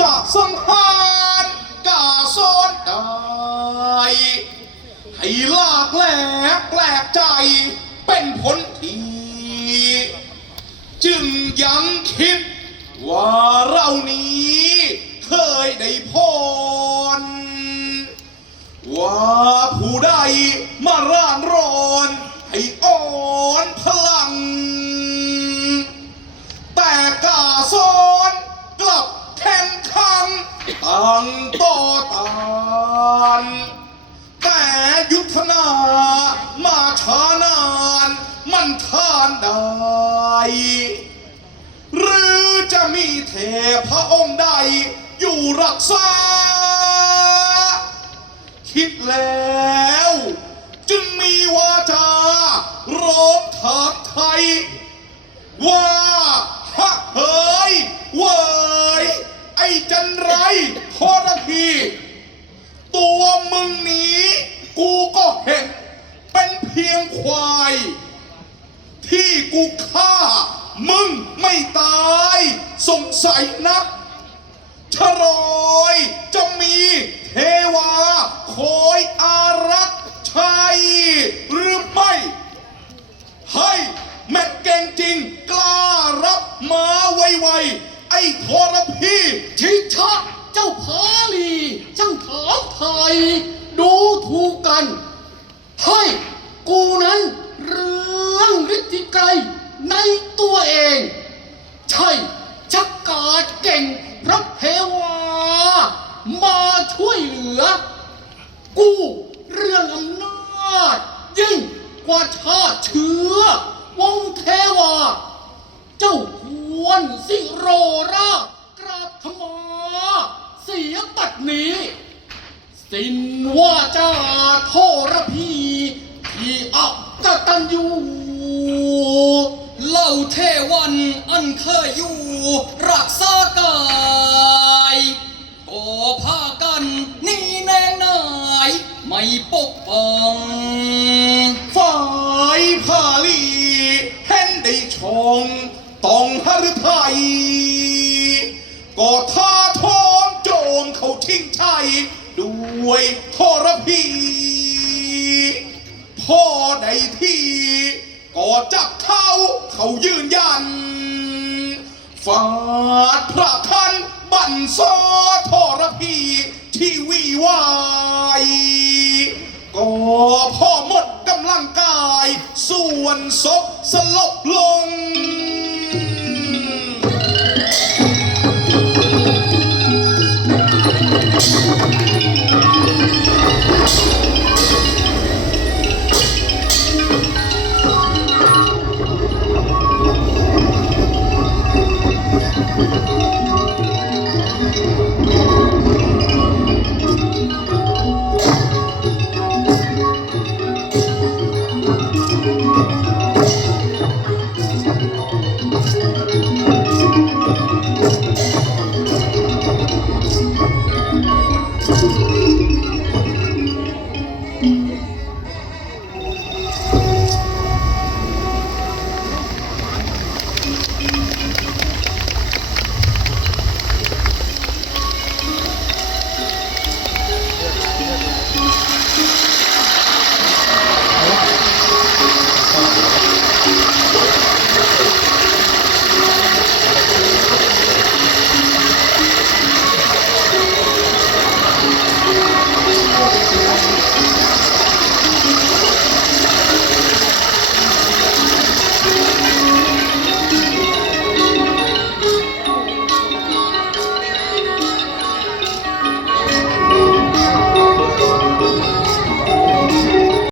จะสังหารกาซ้อนได้ให้ลากแหลกแปลกใจเป็นผลทีจึงยังคิดว่าเรานี้เคยได้พรว่าผู้ใดมาร่านร้อน ยุทธนา มาช้านาน มันทานได้หรือจะมีเทพระองค์ใด อยู่รักษา คิดแล้ว จึงมีวาจาร้องถามไทย ว่าฮะเฮ้ยเว้ยไอ้จันไรทรพี ตัวมึงหนี้ กูก็เห็น เป็นเพียงควาย ที่กูฆ่า มึงไม่ตาย สงสัยนักชรอยจะมีเทวาคอยอารักษ์ชัยหรือไม่ ให้แม่เก่งจริง กล้ารับมาไวๆไอ้ทรพี ชิชะเจ้าพาลีช่างถามไทย ดูถูกกัน ให้กูนั้นเรื่องฤทธิไกรในตัวเอง ใช่ชักกาดเก่งพระเทวา มาช่วยเหลือ กู้เรื่องอำนาจ ยิ่งกว่าชาติเชื้อ วงเทวา เจ้าควรสิโรราชกราบขมาเสียบัดนี้ สินว่าจาโทรพีที่อักกตันยูเล่าเทวันอันเคยอยู่ รักษากา พากัน นี่แนงนาย ไม่ปกป้องฝ่ายพาลีเห็นได้ชงต้องหฤทัยก็ท้าทองโจมเขาชิงชัยด้วยทรพีพ่อใดที่ก็จับเขาเขายืนยันฟาดพระทัน บันซอทรพีที่วีวายก็พ่อหมดกำลังกาย ส่วนศพสลบลง